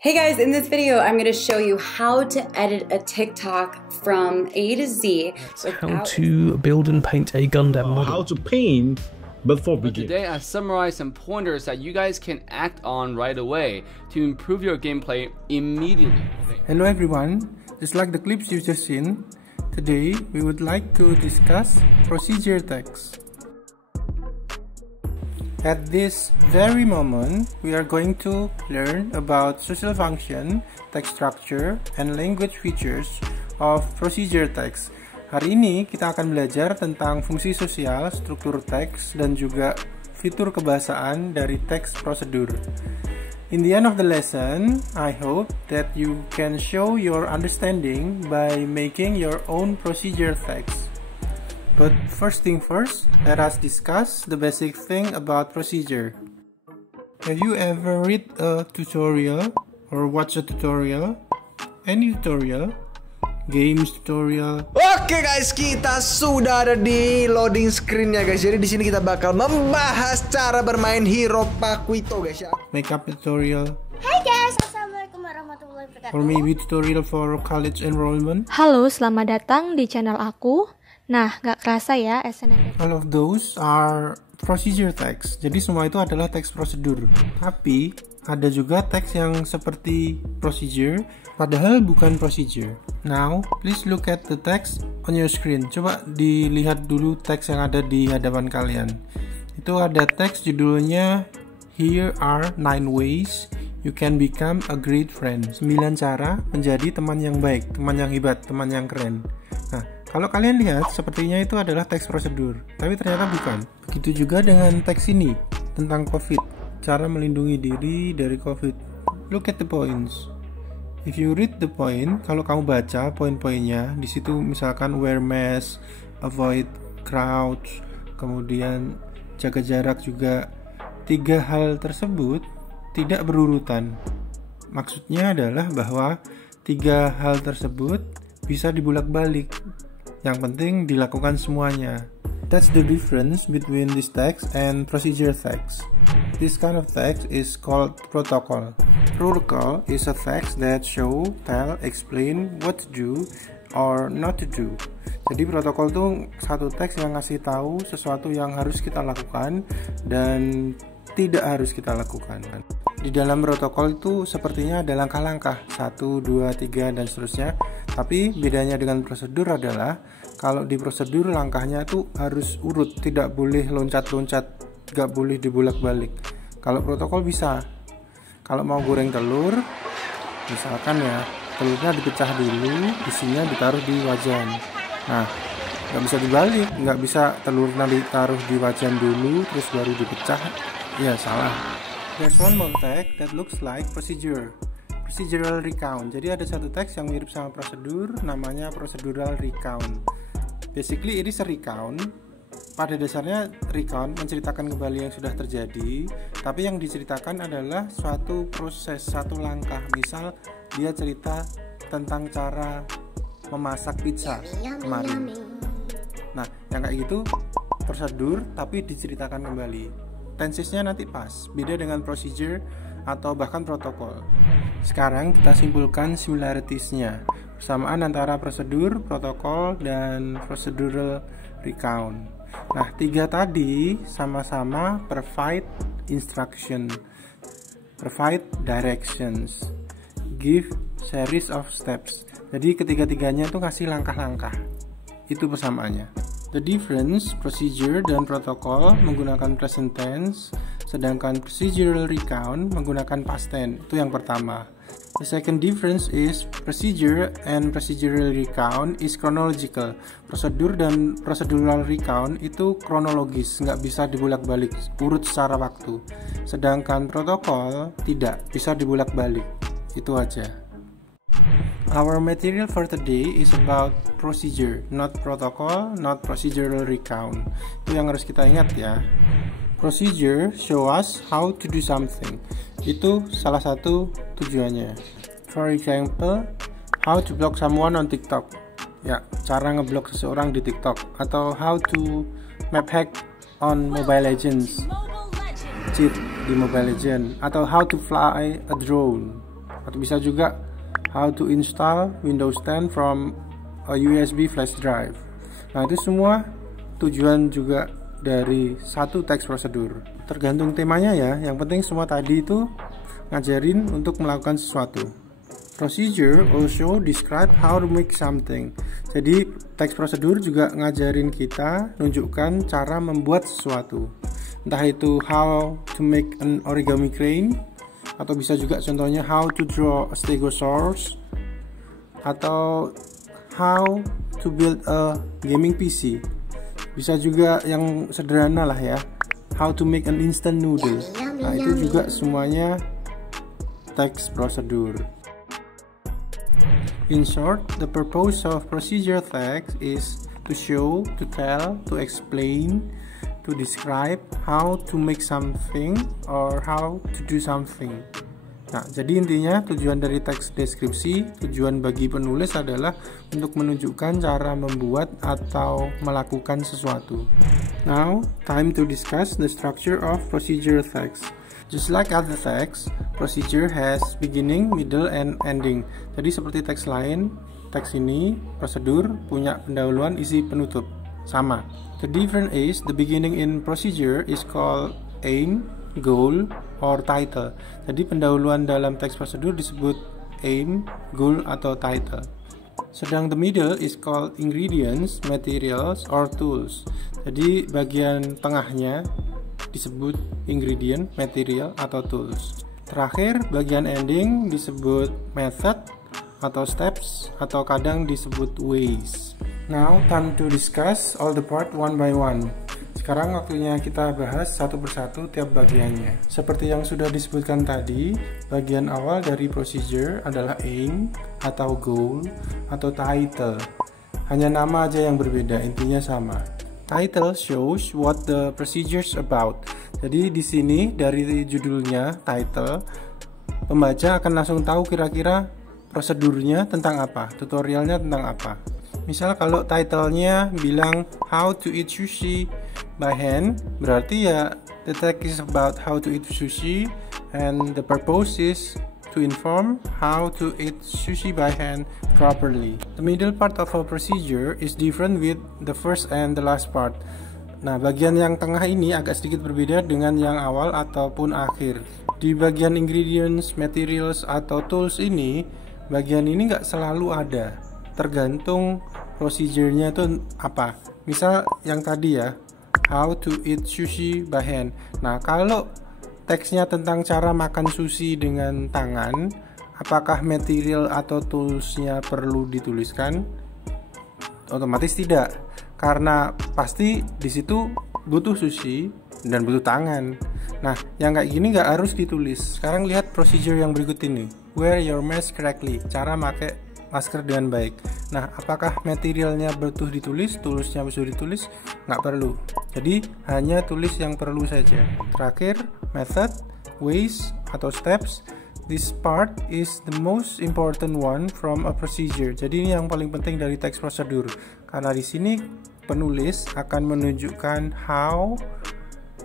Hey guys, in this video I'm going to show you how to edit a TikTok from A to Z. How to build and paint a Gundam model. How to paint before beginning. Today I summarized some pointers that you guys can act on right away to improve your gameplay immediately. Hello everyone, just like the clips you've just seen, today we would like to discuss procedure text. At this very moment, we are going to learn about social function, text structure, and language features of procedure text. Hari ini kita akan belajar tentang fungsi sosial, struktur teks, dan juga fitur kebahasaan dari teks prosedur. In the end of the lesson, I hope that you can show your understanding by making your own procedure text. But first thing first, let us discuss the basic thing about procedure. Have you ever read a tutorial or watch a tutorial? Any tutorial? Games tutorial? Oke guys, kita sudah ada di loading screen-nya guys. Jadi di sini kita bakal membahas cara bermain Hero Pakuito guys ya. Makeup tutorial? Hai guys, assalamualaikum warahmatullahi wabarakatuh. Or maybe tutorial for college enrollment? Halo, selamat datang di channel aku. Nah, gak kerasa ya SNM. All of those are procedure text. Jadi semua itu adalah teks prosedur. Tapi ada juga teks yang seperti procedure, padahal bukan procedure. Now, please look at the text on your screen. Coba dilihat dulu teks yang ada di hadapan kalian. Itu ada teks judulnya Here are 9 ways you can become a great friend. 9 cara menjadi teman yang baik, teman yang hebat, teman yang keren. Nah, kalau kalian lihat, sepertinya itu adalah teks prosedur, tapi ternyata bukan. Begitu juga dengan teks ini, tentang COVID, cara melindungi diri dari COVID. Look at the points. If you read the point, kalau kamu baca poin-poinnya, di situ misalkan wear mask, avoid crowds, kemudian jaga jarak juga. 3 hal tersebut tidak berurutan. Maksudnya adalah bahwa 3 hal tersebut bisa dibulak-balik. Yang penting dilakukan semuanya. That's the difference between this text and procedure text. This kind of text is called protocol. Protocol is a text that show, tell, explain what to do or not to do. Jadi protokol itu satu teks yang ngasih tahu sesuatu yang harus kita lakukan dan tidak harus kita lakukan. Di dalam protokol itu sepertinya ada langkah-langkah 1, 2, 3 dan seterusnya. Tapi bedanya dengan prosedur adalah kalau di prosedur langkahnya itu harus urut, tidak boleh loncat-loncat, gak boleh dibulak-balik. Kalau protokol bisa. Kalau mau goreng telur, misalkan ya, telurnya dipecah dulu, isinya ditaruh di wajan. Nah, gak bisa dibalik, gak bisa telurnya ditaruh di wajan dulu terus baru dipecah. Ya salah. There's one more text that looks like procedure. Procedural recount. Jadi ada satu teks yang mirip sama prosedur, namanya procedural recount. Basically it is a recount. Pada dasarnya recount menceritakan kembali yang sudah terjadi, tapi yang diceritakan adalah suatu proses, satu langkah. Misal dia cerita tentang cara memasak pizza kemarin. Nah, yang kayak gitu prosedur tapi diceritakan kembali. Tensesnya nanti pas, beda dengan procedure atau bahkan protokol. Sekarang kita simpulkan similarities-nya, persamaan antara prosedur, protokol, dan procedural recount. Nah, 3 tadi sama-sama provide instruction, provide directions, give series of steps. Jadi ketiga-tiganya itu ngasih langkah-langkah. Itu persamaannya. The difference, procedure dan protokol menggunakan present tense, sedangkan procedural recount menggunakan past tense. Itu yang pertama. The second difference is procedure and procedural recount is chronological. Prosedur dan procedural recount itu kronologis, nggak bisa dibulak-balik, urut secara waktu. Sedangkan protokol tidak bisa dibulak-balik. Itu aja. Our material for today is about procedure, not protocol, not procedural recount. Itu yang harus kita ingat ya. Procedure show us how to do something. Itu salah satu tujuannya. For example, how to block someone on TikTok. Ya, cara ngeblok seseorang di TikTok. Atau how to map hack on Mobile Legends. Cheat di Mobile Legends. Atau how to fly a drone. Atau bisa juga how to install Windows 10 from a USB flash drive. Nah, itu semua tujuan juga dari satu text procedure. Tergantung temanya ya. Yang penting semua tadi itu ngajarin untuk melakukan sesuatu. Procedure also describe how to make something. Jadi text procedure juga ngajarin kita, nunjukkan cara membuat sesuatu. Entah itu how to make an origami crane, atau bisa juga contohnya how to draw a stegosaurus, atau how to build a gaming PC. Bisa juga yang sederhana lah ya, how to make an instant noodle. Nah, itu juga semuanya text procedure. In short, the purpose of procedure text is to show, to tell, to explain, to describe how to make something or how to do something. Nah, jadi intinya tujuan dari teks deskripsi, tujuan bagi penulis adalah untuk menunjukkan cara membuat atau melakukan sesuatu. Now, time to discuss the structure of procedure text. Just like other text, procedure has beginning, middle, and ending. Jadi seperti teks lain, teks ini, prosedur, punya pendahuluan, isi, penutup. Sama. The difference is, the beginning in procedure is called aim, goal, or title. Jadi pendahuluan dalam teks prosedur disebut aim, goal, atau title. Sedang the middle is called ingredients, materials, or tools. Jadi bagian tengahnya disebut ingredient, material, atau tools. Terakhir, bagian ending disebut method atau steps, atau kadang disebut ways. Now, time to discuss all the part one by one. Sekarang waktunya kita bahas satu persatu tiap bagiannya. Seperti yang sudah disebutkan tadi, bagian awal dari procedure adalah aim, atau goal, atau title. Hanya nama aja yang berbeda, intinya sama. Title shows what the procedure's about. Jadi di sini dari judulnya title, pembaca akan langsung tahu kira-kira prosedurnya tentang apa, tutorialnya tentang apa. Misal kalau titlenya bilang how to eat sushi by hand, berarti ya the text is about how to eat sushi, and the purpose is to inform how to eat sushi by hand properly. The middle part of a procedure is different with the first and the last part. Nah, bagian yang tengah ini agak sedikit berbeda dengan yang awal ataupun akhir. Di bagian ingredients, materials, atau tools ini, bagian ini nggak selalu ada. Tergantung procedure-nya itu apa. Misal yang tadi ya, how to eat sushi by hand. Nah, kalau teksnya tentang cara makan sushi dengan tangan, apakah material atau toolsnya perlu dituliskan? Otomatis tidak, karena pasti di situ butuh sushi dan butuh tangan. Nah, yang kayak gini nggak harus ditulis. Sekarang lihat procedure yang berikut ini. Wear your mask correctly. Cara pakai masker dengan baik. Nah, apakah materialnya butuh ditulis, toolsnya butuh ditulis? Nggak perlu. Jadi hanya tulis yang perlu saja. Terakhir, method, ways, atau steps. This part is the most important one from a procedure. Jadi ini yang paling penting dari teks prosedur. Karena di sini penulis akan menunjukkan how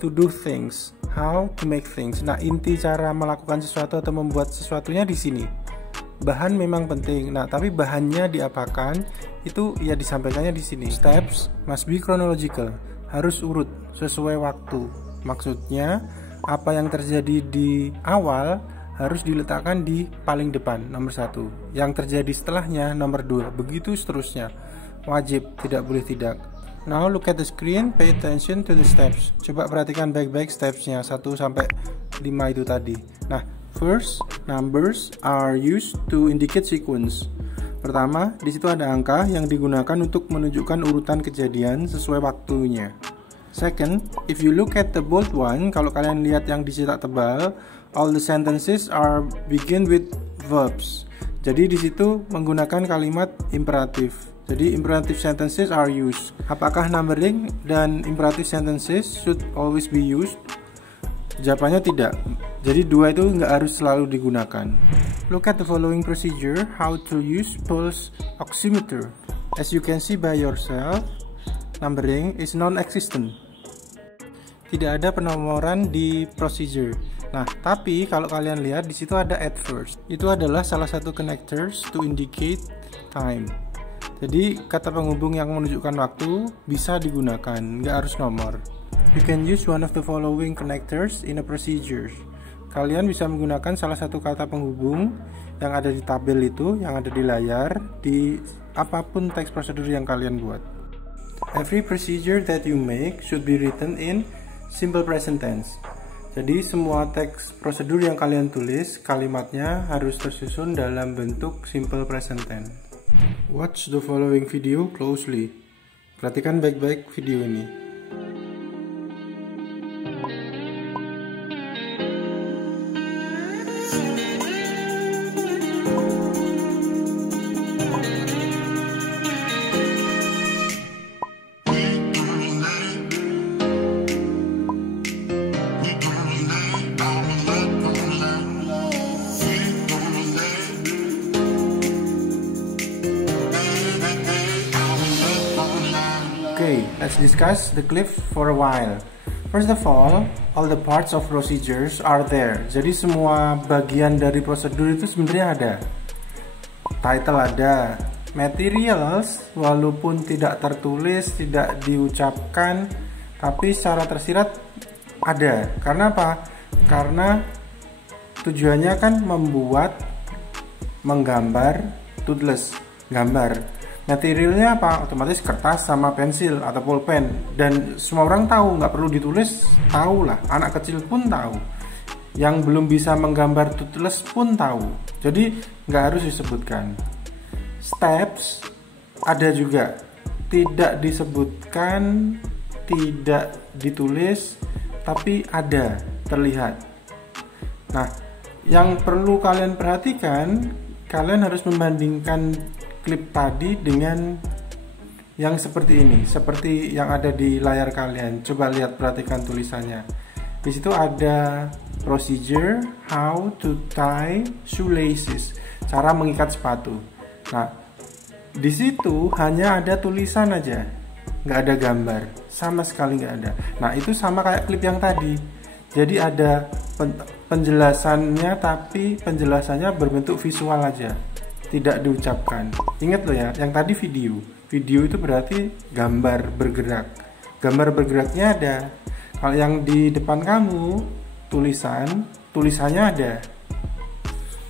to do things, how to make things. Nah, inti cara melakukan sesuatu atau membuat sesuatunya di sini. Bahan memang penting. Nah, tapi bahannya diapakan itu ya disampaikannya di sini. Steps must be chronological, harus urut sesuai waktu. Maksudnya apa yang terjadi di awal harus diletakkan di paling depan, nomor 1. Yang terjadi setelahnya nomor 2. Begitu seterusnya. Wajib, tidak boleh tidak. Now look at the screen, pay attention to the steps. Coba perhatikan baik-baik stepsnya 1 sampai 5 itu tadi. Nah, first, numbers are used to indicate sequence. Pertama, di situ ada angka yang digunakan untuk menunjukkan urutan kejadian sesuai waktunya. Second, if you look at the bold one, kalau kalian lihat yang dicetak tebal, all the sentences are begin with verbs. Jadi di situ menggunakan kalimat imperatif. Jadi imperative sentences are used. Apakah numbering dan imperative sentences should always be used? Jawabannya tidak. Jadi dua itu nggak harus selalu digunakan. Look at the following procedure, how to use pulse oximeter. As you can see by yourself, numbering is non-existent. Tidak ada penomoran di procedure. Nah, tapi kalau kalian lihat di situ ada at first. Itu adalah salah satu connectors to indicate time. Jadi kata penghubung yang menunjukkan waktu bisa digunakan, nggak harus nomor. You can use one of the following connectors in a procedure. Kalian bisa menggunakan salah satu kata penghubung yang ada di tabel itu, yang ada di layar, di apapun teks prosedur yang kalian buat. Every procedure that you make should be written in simple present tense. Jadi semua teks prosedur yang kalian tulis, kalimatnya harus tersusun dalam bentuk simple present tense. Watch the following video closely. Perhatikan baik-baik video ini. Okay, let's discuss the clip for a while. First of all the parts of procedures are there. Jadi semua bagian dari prosedur itu sebenarnya ada. Title ada, materials walaupun tidak tertulis, tidak diucapkan, tapi secara tersirat ada. Karena apa? Karena tujuannya kan menggambar, tulis, gambar. Materialnya apa? Otomatis kertas sama pensil atau pulpen. Dan semua orang tahu, nggak perlu ditulis, tahu lah. Anak kecil pun tahu. Yang belum bisa menggambar tulis pun tahu. Jadi nggak harus disebutkan. Steps ada juga, tidak disebutkan, tidak ditulis, tapi ada, terlihat. Nah, yang perlu kalian perhatikan, kalian harus membandingkan klip tadi dengan yang seperti ini, seperti yang ada di layar kalian. Coba lihat, perhatikan tulisannya. Di situ ada procedure how to tie shoelaces, cara mengikat sepatu. Nah, di situ hanya ada tulisan aja, nggak ada gambar, sama sekali nggak ada. Nah, itu sama kayak klip yang tadi. Jadi ada penjelasannya, tapi penjelasannya berbentuk visual aja, tidak diucapkan. Ingat loh ya, yang tadi video itu berarti gambar bergerak. Gambar bergeraknya ada. Kalau yang di depan kamu tulisannya ada.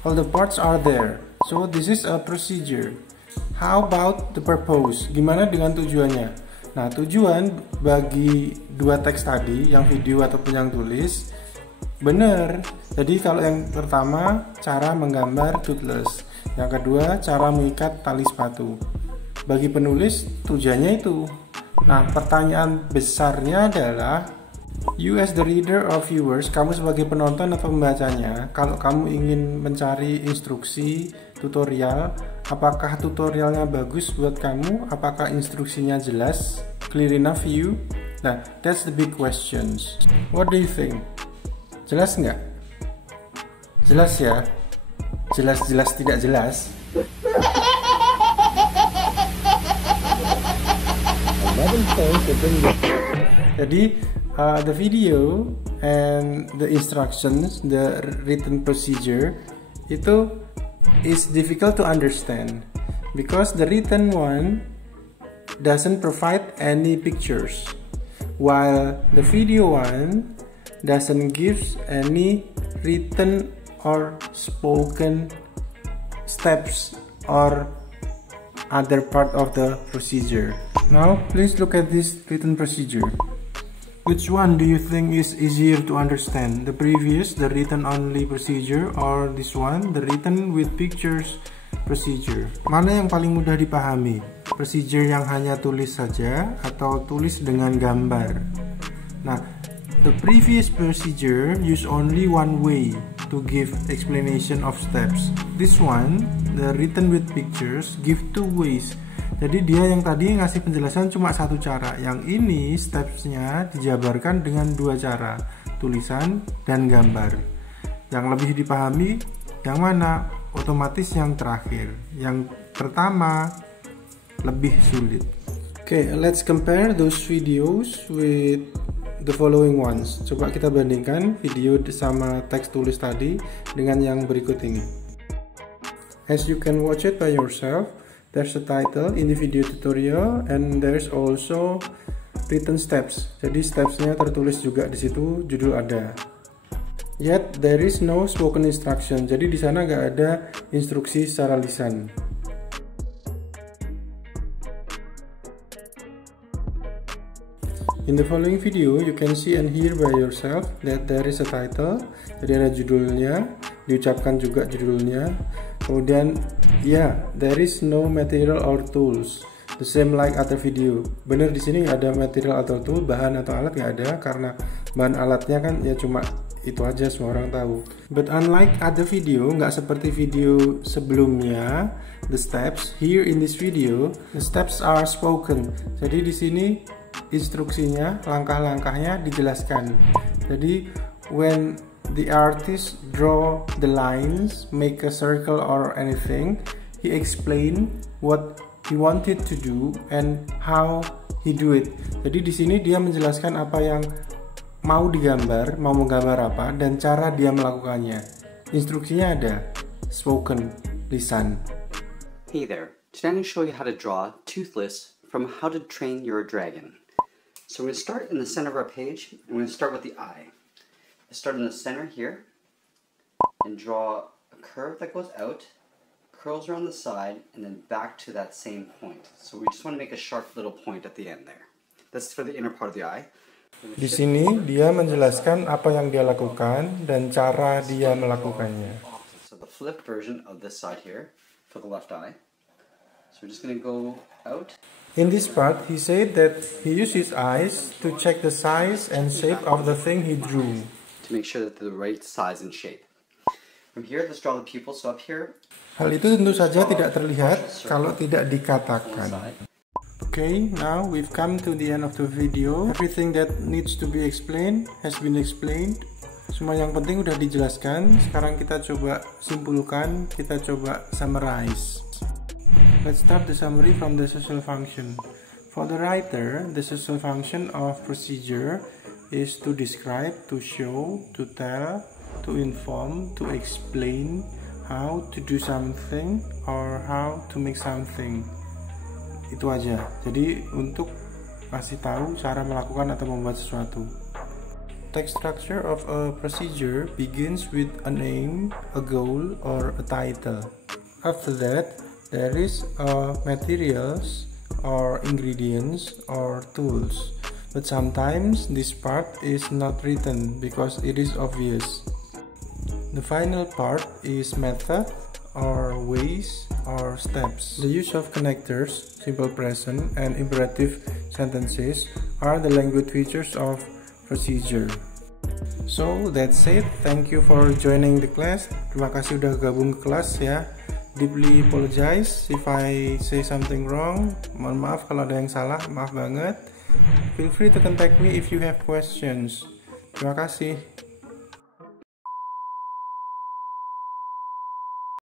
All the parts are there. So this is a procedure. How about the purpose? Gimana dengan tujuannya? Nah, tujuan bagi dua teks tadi, yang video ataupun yang tulis, bener. Jadi kalau yang pertama cara menggambar toothless, yang kedua cara mengikat tali sepatu. Bagi penulis tujuannya itu. Nah, pertanyaan besarnya adalah, you as the reader or viewers, kamu sebagai penonton atau pembacanya, kalau kamu ingin mencari instruksi tutorial, apakah tutorialnya bagus buat kamu? Apakah instruksinya jelas? Clear enough you? Nah, that's the big questions. What do you think? Jelas nggak? Jelas ya? Jelas-jelas tidak jelas. Jadi the video and the instructions, the written procedure itu is difficult to understand because the written one doesn't provide any pictures, while the video one doesn't give any written or spoken steps or other part of the procedure. Now please look at this written procedure. Which one do you think is easier to understand? The previous, the written only procedure, or this one, the written with pictures procedure? Mana yang paling mudah dipahami? Procedure yang hanya tulis saja atau tulis dengan gambar? Nah, the previous procedure use only one way to give explanation of steps. This one, the written with pictures, give two ways. Jadi dia yang tadi ngasih penjelasan cuma satu cara. Yang ini stepsnya dijabarkan dengan dua cara, tulisan dan gambar. Yang lebih dipahami yang mana? Otomatis yang terakhir. Yang pertama lebih sulit. Okay, let's compare those videos with the following ones. Coba kita bandingkan video sama teks tulis tadi dengan yang berikut ini. As you can watch it by yourself, there's a title in the video tutorial and there's also written steps. Jadi stepsnya tertulis juga di situ, judul ada. Yet there is no spoken instruction. Jadi di sana nggak ada instruksi secara lisan. In the following video, you can see and hear by yourself that there is a title. Jadi ada judulnya, diucapkan juga judulnya. Kemudian, there is no material or tools. The same like other video. Bener di sini ada material atau tool, bahan atau alat nggak ada karena bahan alatnya kan ya cuma itu aja, semua orang tahu. But unlike other video, nggak seperti video sebelumnya, the steps here in this video, the steps are spoken. Jadi di sini instruksinya, langkah-langkahnya dijelaskan. Jadi when the artist draw the lines, make a circle or anything, he explain what he wanted to do and how he do it. Jadi di sini dia menjelaskan apa yang mau digambar, mau menggambar apa, dan cara dia melakukannya. Instruksinya ada, spoken, lisan. Hey there, today I'm going to show you how to draw Toothless from How to Train Your Dragon. So we're going to start in the center of our page, and we're going to start with the eye. Let's start in the center here, and draw a curve that goes out, curls around the side, and then back to that same point. So we just want to make a sharp little point at the end there. That's for the inner part of the eye. Di sini dia menjelaskan apa yang dia lakukan dan cara dia melakukannya. So the flipped version of this side here for the left eye. So we're just going to go out. In this part, he said that he used his eyes to check the size and shape of the thing he drew. To make sure that they're the right size and shape. From here, let's draw the pupil. So up here. Hal itu tentu saja tidak terlihat kalau tidak dikatakan. Okay, now we've come to the end of the video. Everything that needs to be explained has been explained. Semua yang penting udah dijelaskan. Sekarang kita coba simpulkan, kita coba summarize. Let's start the summary from the social function. For the writer, the social function of procedure is to describe, to show, to tell, to inform, to explain how to do something or how to make something. Itu aja. Jadi untuk kasih tahu cara melakukan atau membuat sesuatu. Text structure of a procedure begins with a name, a goal, or a title. After that, there is materials or ingredients or tools, but sometimes this part is not written because it is obvious. The final part is method or ways or steps. The use of connectors, simple present, and imperative sentences are the language features of procedure. So that's it. Thank you for joining the class. Terima kasih udah gabung ke kelas ya. Deeply apologize if I say something wrong. Mohon maaf kalau ada yang salah, maaf banget. Feel free to contact me if you have questions. Terima kasih.